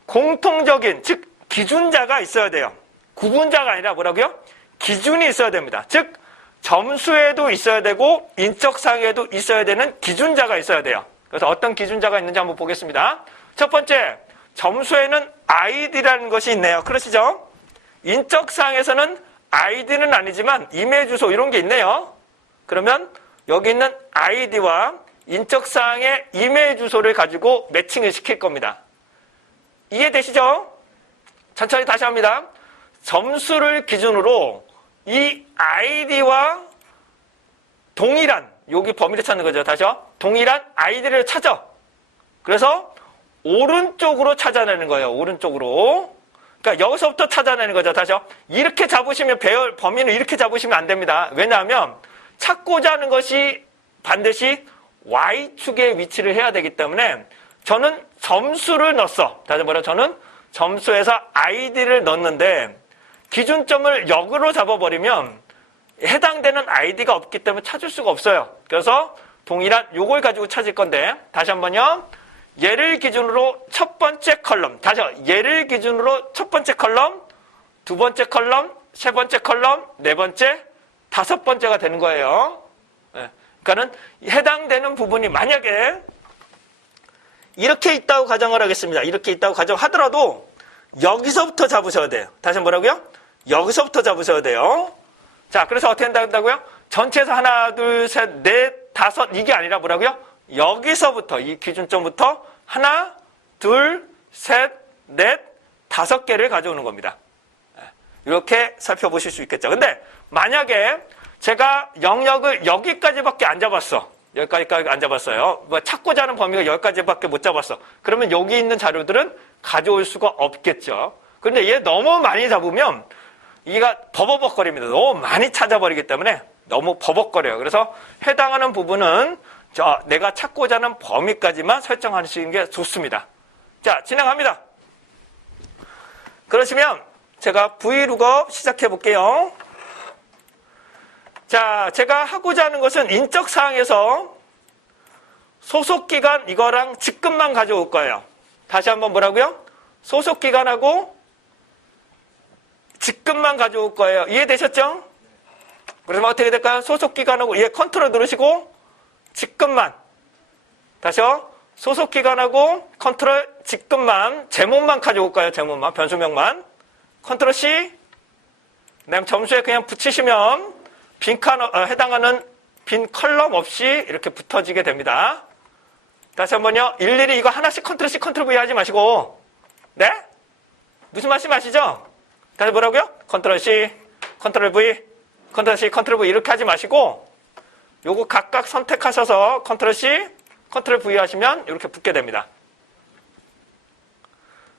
공통적인, 즉 기준자가 있어야 돼요. 구분자가 아니라 뭐라고요? 기준이 있어야 됩니다. 즉 점수에도 있어야 되고 인적사항에도 있어야 되는 기준자가 있어야 돼요. 그래서 어떤 기준자가 있는지 한번 보겠습니다. 첫 번째, 점수에는 ID라는 것이 있네요. 그러시죠? 인적사항에서는 ID는 아니지만 이메일 주소 이런 게 있네요. 그러면 여기 있는 ID와 인적사항의 이메일 주소를 가지고 매칭을 시킬 겁니다. 이해되시죠? 천천히 다시 합니다. 점수를 기준으로 이 아이디와 동일한, 여기 범위를 찾는 거죠. 다시요. 동일한 아이디를 찾아. 그래서 오른쪽으로 찾아내는 거예요. 오른쪽으로. 그러니까 여기서부터 찾아내는 거죠. 다시요. 이렇게 잡으시면 배열 범위는 이렇게 잡으시면 안 됩니다. 왜냐하면 찾고자 하는 것이 반드시 Y축에 위치를 해야 되기 때문에 저는 점수를 넣었어. 다시 말해 저는 점수에서 아이디를 넣었는데 기준점을 역으로 잡아버리면 해당되는 아이디가 없기 때문에 찾을 수가 없어요. 그래서 동일한 요걸 가지고 찾을 건데 다시 한번요. 얘를 기준으로 첫 번째 컬럼, 다시 얘를 기준으로 첫 번째 컬럼, 두 번째 컬럼, 세 번째 컬럼, 네 번째, 다섯 번째가 되는 거예요. 그러니까는 해당되는 부분이 만약에 이렇게 있다고 가정을 하겠습니다. 이렇게 있다고 가정하더라도 여기서부터 잡으셔야 돼요. 다시 뭐라고요? 여기서부터 잡으셔야 돼요. 자, 그래서 어떻게 한다고요? 전체에서 하나, 둘, 셋, 넷, 다섯 이게 아니라 뭐라고요? 여기서부터 이 기준점부터 하나, 둘, 셋, 넷, 다섯 개를 가져오는 겁니다. 이렇게 살펴보실 수 있겠죠. 근데 만약에 제가 영역을 여기까지밖에 안 잡았어. 여기까지 안 잡았어요. 뭐 찾고자 하는 범위가 여기까지밖에 못 잡았어. 그러면 여기 있는 자료들은 가져올 수가 없겠죠. 그런데 얘 너무 많이 잡으면 얘가 버벅거립니다. 너무 많이 찾아버리기 때문에 너무 버벅거려요. 그래서 해당하는 부분은 내가 찾고자 하는 범위까지만 설정하시는 게 좋습니다. 자, 진행합니다. 그러시면 제가 VLOOKUP 시작해 볼게요. 자, 제가 하고자 하는 것은 인적 사항에서 소속 기간 이거랑 직급만 가져올 거예요. 다시 한번 뭐라고요? 소속 기간하고 직급만 가져올 거예요. 이해되셨죠? 그래서 어떻게 될까요? 소속 기간하고 컨트롤 누르시고 직급만. 다시요. 소속 기간하고 컨트롤 직급만, 제목만 가져올 거예요. 제목만, 변수명만. 컨트롤 C. 그다음 점수에 그냥 붙이시면 해당하는 빈 컬럼 없이 이렇게 붙어지게 됩니다. 다시 한번요. 일일이 이거 하나씩 컨트롤 C, 컨트롤 V 하지 마시고. 네? 무슨 말씀 아시죠? 다시 뭐라고요? 컨트롤 C, 컨트롤 V, 컨트롤 C, 컨트롤 V 이렇게 하지 마시고 요거 각각 선택하셔서 컨트롤 C, 컨트롤 V 하시면 이렇게 붙게 됩니다.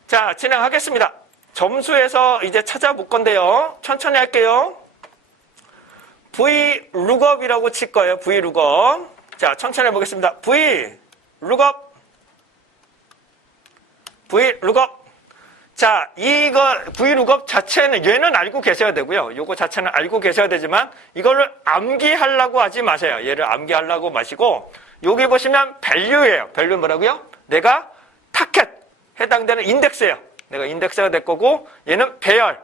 자, 진행하겠습니다. 점수에서 이제 찾아볼 건데요. 천천히 할게요. VLOOKUP이라고 칠 거예요. VLOOKUP. 자, 천천히 해보겠습니다. VLOOKUP. VLOOKUP. 자, 이거 VLOOKUP 자체는 얘는 알고 계셔야 되고요. 요거 자체는 알고 계셔야 되지만 이거를 암기하려고 하지 마세요. 얘를 암기하려고 마시고 여기 보시면 value예요. value 뭐라고요? 내가 타켓 해당되는 인덱스예요. 내가 인덱스가 될 거고 얘는 배열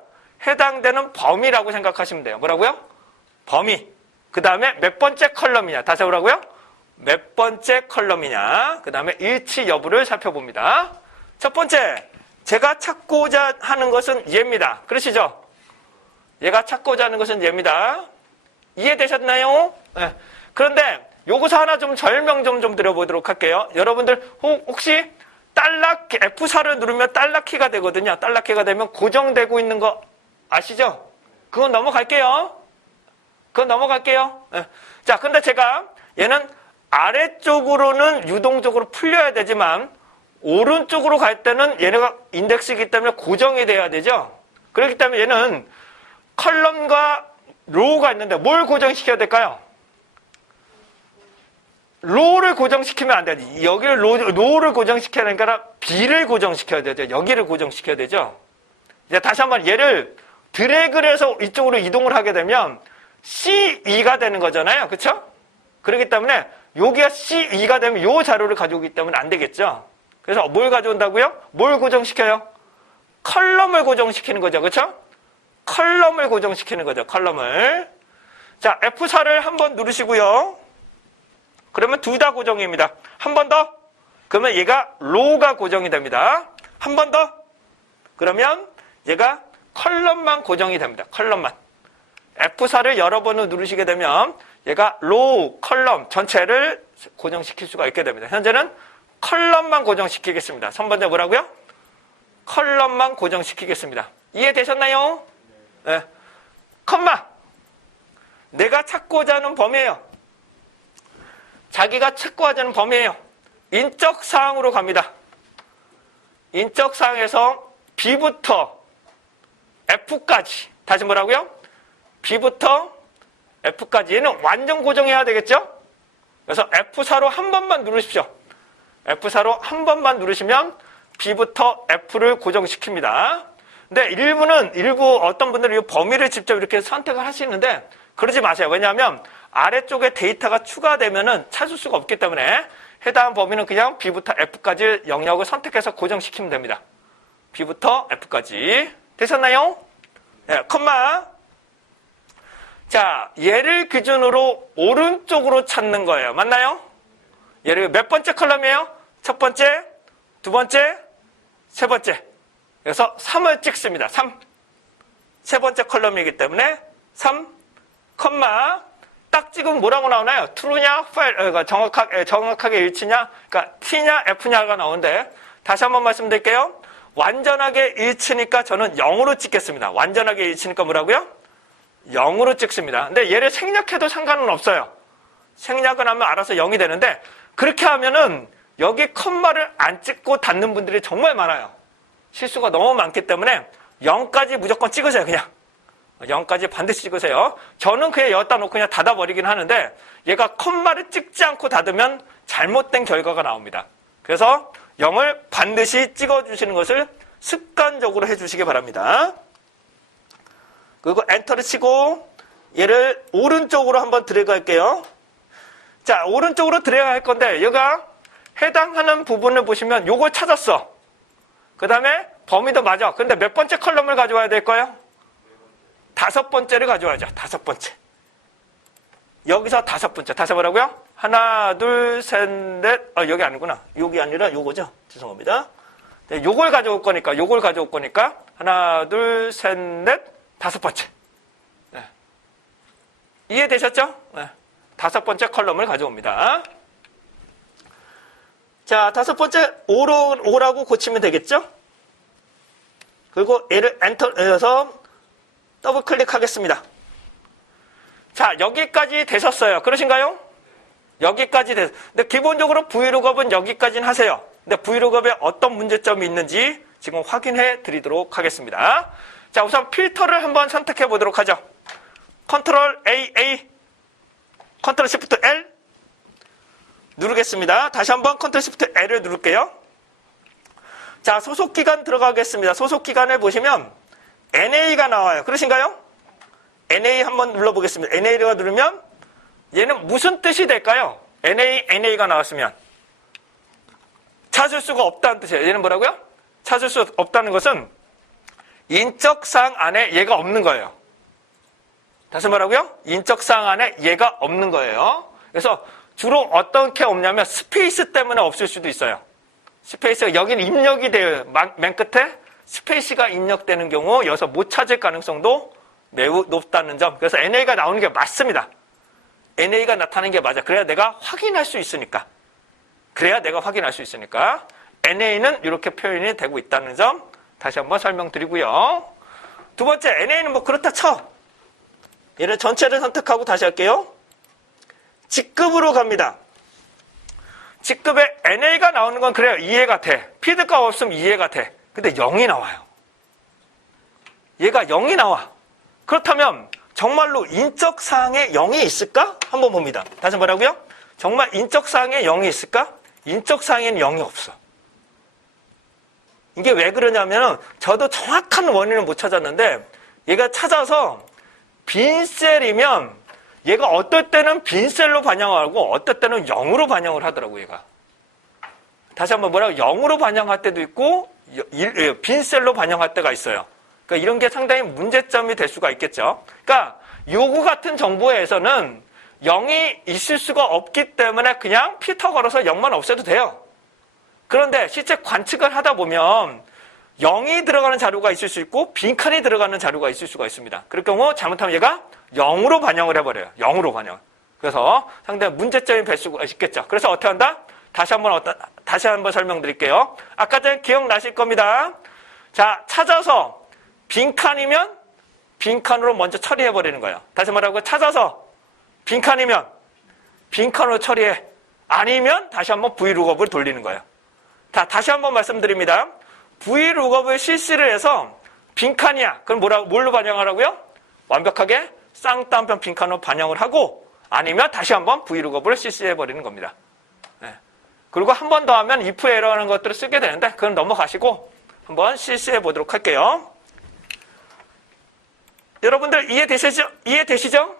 해당되는 범위라고 생각하시면 돼요. 뭐라고요? 범위. 그 다음에 몇 번째 컬럼이냐. 다시 해보라고요? 몇 번째 컬럼이냐. 그 다음에 일치 여부를 살펴봅니다. 첫 번째, 제가 찾고자 하는 것은 얘입니다. 그러시죠? 얘가 찾고자 하는 것은 얘입니다. 이해되셨나요? 네. 그런데 요거서 하나 좀 설명 좀 드려보도록 할게요. 여러분들 혹시 F4를 누르면 달러키가 되거든요. 달러키가 되면 고정되고 있는 거 아시죠? 그건 넘어갈게요. 네. 자, 근데 제가 얘는 아래쪽으로는 유동적으로 풀려야 되지만 오른쪽으로 갈 때는 얘네가 인덱스이기 때문에 고정이 돼야 되죠. 그렇기 때문에 얘는 컬럼과 로우가 있는데 뭘 고정시켜야 될까요? 로우를 고정시키면 안 돼요. 여기를 로우를 고정시켜야 되니까 B를 고정시켜야 되죠. 여기를 고정시켜야 되죠. 이제 다시 한번 얘를 드래그를 해서 이쪽으로 이동을 하게 되면 C2가 되는 거잖아요. 그렇죠? 그렇기 때문에 여기가 C2가 되면 이 자료를 가져오기 때문에 안 되겠죠. 그래서 뭘 가져온다고요? 뭘 고정시켜요? 컬럼을 고정시키는 거죠. 그렇죠? 컬럼을 고정시키는 거죠. 컬럼을. 자, F4를 한번 누르시고요. 그러면 둘 다 고정입니다. 한 번 더. 그러면 얘가 로우가 고정이 됩니다. 한 번 더. 그러면 얘가 컬럼만 고정이 됩니다. 컬럼만. F4를 여러 번을 누르시게 되면 얘가 로우, 컬럼 전체를 고정시킬 수가 있게 됩니다. 현재는 컬럼만 고정시키겠습니다. 3번째 뭐라고요? 컬럼만 고정시키겠습니다. 이해되셨나요? 네. 컴마. 내가 찾고자 하는 범위예요. 자기가 찾고자 하는 범위예요. 인적 사항으로 갑니다. 인적 사항에서 B부터 F까지. 다시 뭐라고요? B부터 F까지. 얘는 완전 고정해야 되겠죠? 그래서 F4로 한 번만 누르십시오. F4로 한 번만 누르시면 B부터 F를 고정시킵니다. 근데 일부 어떤 분들은 이 범위를 직접 이렇게 선택을 하시는데 그러지 마세요. 왜냐하면 아래쪽에 데이터가 추가되면은 찾을 수가 없기 때문에 해당 범위는 그냥 B부터 F까지 영역을 선택해서 고정시키면 됩니다. B부터 F까지. 되셨나요? 네, 컴마. 자, 얘를 기준으로 오른쪽으로 찾는 거예요. 맞나요? 얘를 몇 번째 컬럼이에요? 첫 번째, 두 번째, 세 번째. 그래서 3을 찍습니다. 3. 세 번째 컬럼이기 때문에 3, 컴마. 딱 찍으면 뭐라고 나오나요? true냐, 정확하게 일치냐, 그러니까 T냐, F냐가 나오는데 다시 한번 말씀드릴게요. 완전하게 일치니까 저는 0으로 찍겠습니다. 완전하게 일치니까 뭐라고요? 0으로 찍습니다. 근데 얘를 생략해도 상관은 없어요. 생략을 하면 알아서 0이 되는데 그렇게 하면은 여기 컴마를 안 찍고 닫는 분들이 정말 많아요. 실수가 너무 많기 때문에 0까지 무조건 찍으세요. 그냥 0까지 반드시 찍으세요. 저는 그냥 여기다 놓고 그냥 닫아버리긴 하는데 얘가 컴마를 찍지 않고 닫으면 잘못된 결과가 나옵니다. 그래서 0을 반드시 찍어주시는 것을 습관적으로 해주시기 바랍니다. 그리고 엔터를 치고 얘를 오른쪽으로 한번 드래그 할게요. 자, 오른쪽으로 드래그 할 건데 얘가 해당하는 부분을 보시면 요걸 찾았어. 그 다음에 범위도 맞아. 근데 몇 번째 컬럼을 가져와야 될까요? 5번째를 가져와야죠. 5번째. 여기서 5번째. 다시 뭐라고요? 하나, 둘, 셋, 넷. 여기 아니구나. 여기 아니라 요거죠. 죄송합니다. 네, 요걸 가져올 거니까. 하나, 둘, 셋, 넷, 5번째. 네. 이해되셨죠? 네. 5번째 컬럼을 가져옵니다. 자, 5번째 5라고 고치면 되겠죠? 그리고 얘를 엔터해서 더블 클릭하겠습니다. 자, 여기까지 되셨어요. 그러신가요? 여기까지 됐어요. 근데 기본적으로 브이룩업은 여기까지는 하세요. 근데 브이룩업에 어떤 문제점이 있는지 지금 확인해 드리도록 하겠습니다. 자, 우선 필터를 한번 선택해 보도록 하죠. 컨트롤 AA, 컨트롤 시프트 L 누르겠습니다. 다시 한번 컨트롤 시프트 L을 누를게요. 자, 소속기간 들어가겠습니다. 소속기간을 보시면 NA가 나와요. 그러신가요? NA 한번 눌러보겠습니다. NA가 누르면 얘는 무슨 뜻이 될까요? NA가 나왔으면 찾을 수가 없다는 뜻이에요. 얘는 뭐라고요? 찾을 수 없다는 것은 인적사항 안에 얘가 없는 거예요. 다시 뭐라고요? 인적사항 안에 얘가 없는 거예요. 그래서 주로 어떻게 없냐면 스페이스 때문에 없을 수도 있어요. 스페이스가 여기는 입력이 돼요. 맨 끝에 스페이스가 입력되는 경우 여기서 못 찾을 가능성도 매우 높다는 점. 그래서 NA가 나오는 게 맞습니다. NA가 나타나는 게 맞아. 그래야 내가 확인할 수 있으니까. NA는 이렇게 표현이 되고 있다는 점 다시 한번 설명드리고요. 두 번째, NA는 뭐 그렇다 쳐. 얘를 전체를 선택하고 다시 할게요. 직급으로 갑니다. 직급에 NA가 나오는 건 그래요. 이해가 돼. 피드가 없으면 이해가 돼. 근데 0이 나와요. 얘가 0이 나와. 그렇다면 정말로 인적사항에 0이 있을까? 한번 봅니다. 다시 뭐라고요? 정말 인적사항에 0이 있을까? 인적사항에는 0이 없어. 이게 왜 그러냐면 저도 정확한 원인을 못 찾았는데 얘가 찾아서 빈 셀이면 얘가 어떨 때는 빈 셀로 반영하고 어떨 때는 0으로 반영을 하더라고 얘가. 다시 한번 뭐라고? 0으로 반영할 때도 있고 빈 셀로 반영할 때가 있어요. 그러니까 이런 게 상당히 문제점이 될 수가 있겠죠. 그러니까 요구 같은 정보에서는 0이 있을 수가 없기 때문에 그냥 필터 걸어서 0만 없애도 돼요. 그런데 실제 관측을 하다 보면 0이 들어가는 자료가 있을 수 있고 빈칸이 들어가는 자료가 있을 수가 있습니다. 그럴 경우 잘못하면 얘가 0으로 반영을 해버려요. 0으로 반영. 그래서 상당히 문제점이 될 수가 있겠죠. 그래서 어떻게 한다? 다시 한번 설명드릴게요. 아까 전에 기억나실 겁니다. 자, 찾아서 빈칸이면 빈칸으로 먼저 처리해버리는 거예요. 다시 말하고 찾아서 빈칸이면 빈칸으로 처리해. 아니면 다시 한번 브이룩업을 돌리는 거예요. 자, 다시 한번 말씀드립니다. 브이룩업을 실시를 해서 빈칸이야. 그럼 뭘로 반영하라고요? 완벽하게 쌍따옴표 빈칸으로 반영을 하고 아니면 다시 한번 브이룩업을 실시해버리는 겁니다. 네. 그리고 한 번 더 하면 if 에러라는 것들을 쓰게 되는데 그건 넘어가시고 한번 실시해 보도록 할게요. 여러분들 이해되시죠?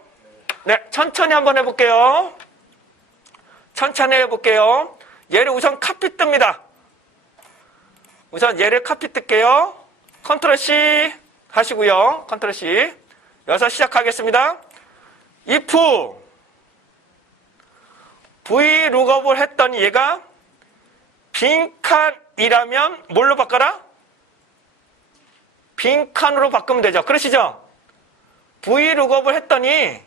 네, 천천히 한번 해볼게요. 얘를 우선 카피 뜹니다. 우선 얘를 카피 뜰게요. 컨트롤 C 하시고요. 컨트롤 C. 여기서 시작하겠습니다. if vlookup을 했더니 얘가 빈칸이라면 뭘로 바꿔라? 빈칸으로 바꾸면 되죠. 그러시죠? vlookup을 했더니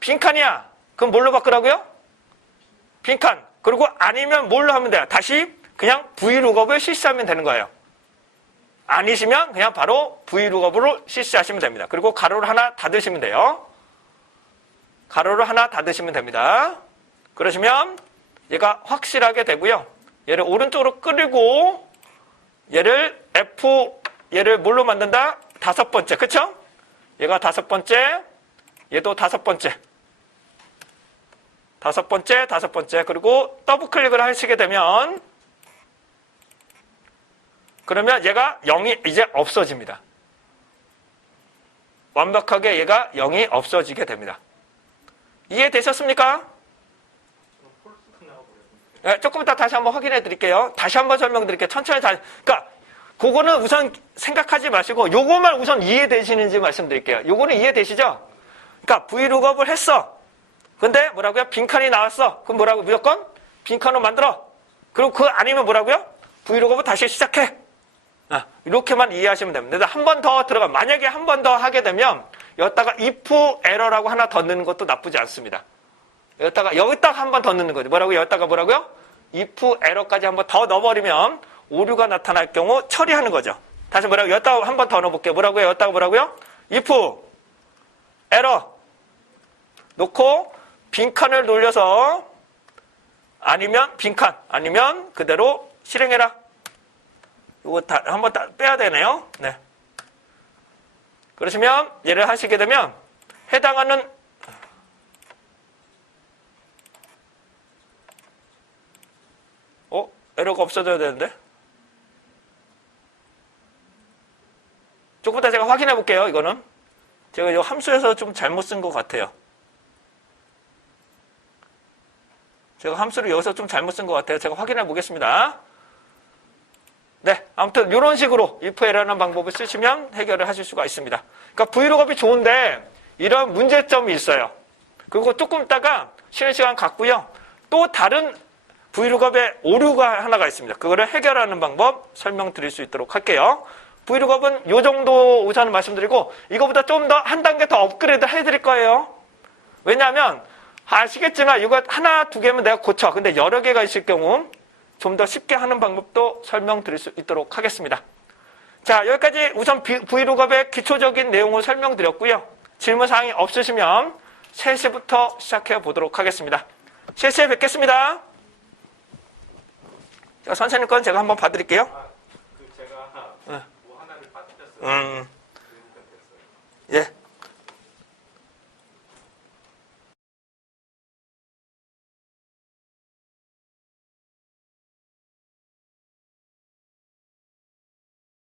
빈칸이야. 그럼 뭘로 바꾸라고요? 빈칸. 그리고 아니면 뭘로 하면 돼요? 다시 그냥 vlookup을 실시하면 되는 거예요. 아니시면 그냥 바로 vlookup으로 실시하시면 됩니다. 그리고 가로를 하나 닫으시면 돼요. 가로를 하나 닫으시면 됩니다. 그러시면 얘가 확실하게 되고요. 얘를 오른쪽으로 끌고 얘를 얘를 뭘로 만든다? 5번째. 그쵸? 얘가 5번째, 얘도 5번째. 5번째. 그리고 더블 클릭을 하시게 되면 그러면 얘가 0이 이제 없어집니다. 완벽하게 얘가 0이 없어지게 됩니다. 이해되셨습니까? 네, 조금 이따 다시 한번 확인해 드릴게요. 다시 한번 설명드릴게요. 천천히 그러니까 그거는 우선 생각하지 마시고 요거만 우선 이해되시는지 말씀드릴게요. 요거는 이해되시죠? 그러니까 브이룩업을 했어. 근데 뭐라고요? 빈칸이 나왔어. 그럼 뭐라고? 무조건 빈칸으로 만들어. 그리고 그거 아니면 뭐라고요? 브이룩업을 다시 시작해. 이렇게만 이해하시면 됩니다. 한 번 더 들어가. 만약에 한 번 더 하게 되면 여기다가 if error라고 하나 더 넣는 것도 나쁘지 않습니다. 여기다가 한 번 더 넣는 거죠. 뭐라고요? 여기다가 뭐라고요? if error까지 한 번 더 넣어버리면 오류가 나타날 경우 처리하는 거죠. 다시 뭐라고요? 여기다가 한 번 더 넣어볼게요. 뭐라고요? 여기다가 뭐라고요? if error 놓고 빈칸을 돌려서 아니면 빈칸 아니면 그대로 실행해라. 이거 다 한번 빼야 되네요. 네. 그러시면 얘를 하시게 되면 해당하는 에러가 없어져야 되는데 조금 이따 제가 확인해 볼게요. 이거는 제가 이 함수에서 좀 잘못 쓴 것 같아요. 제가 함수를 여기서 좀 잘못 쓴 것 같아요. 제가 확인해 보겠습니다. 네, 아무튼 이런 식으로 if error라는 방법을 쓰시면 해결을 하실 수가 있습니다. 그러니까 브이룩업이 좋은데 이런 문제점이 있어요. 그리고 조금 있다가 쉬는 시간 갖고요. 또 다른 브이룩업의 오류가 하나가 있습니다. 그거를 해결하는 방법 설명드릴 수 있도록 할게요. 브이룩업은 이 정도 우선 말씀드리고 이거보다 좀 더 한 단계 더 업그레이드 해드릴 거예요. 왜냐하면 아시겠지만 이거 하나 두 개면 내가 고쳐. 근데 여러 개가 있을 경우 좀 더 쉽게 하는 방법도 설명드릴 수 있도록 하겠습니다. 자, 여기까지 우선 브이룩업의 기초적인 내용을 설명드렸고요. 질문사항이 없으시면 3시부터 시작해 보도록 하겠습니다. 3시에 뵙겠습니다. 자, 선생님 건 제가 한번 봐드릴게요. 제가 뭐 하나를 빠뜨렸어요. 예.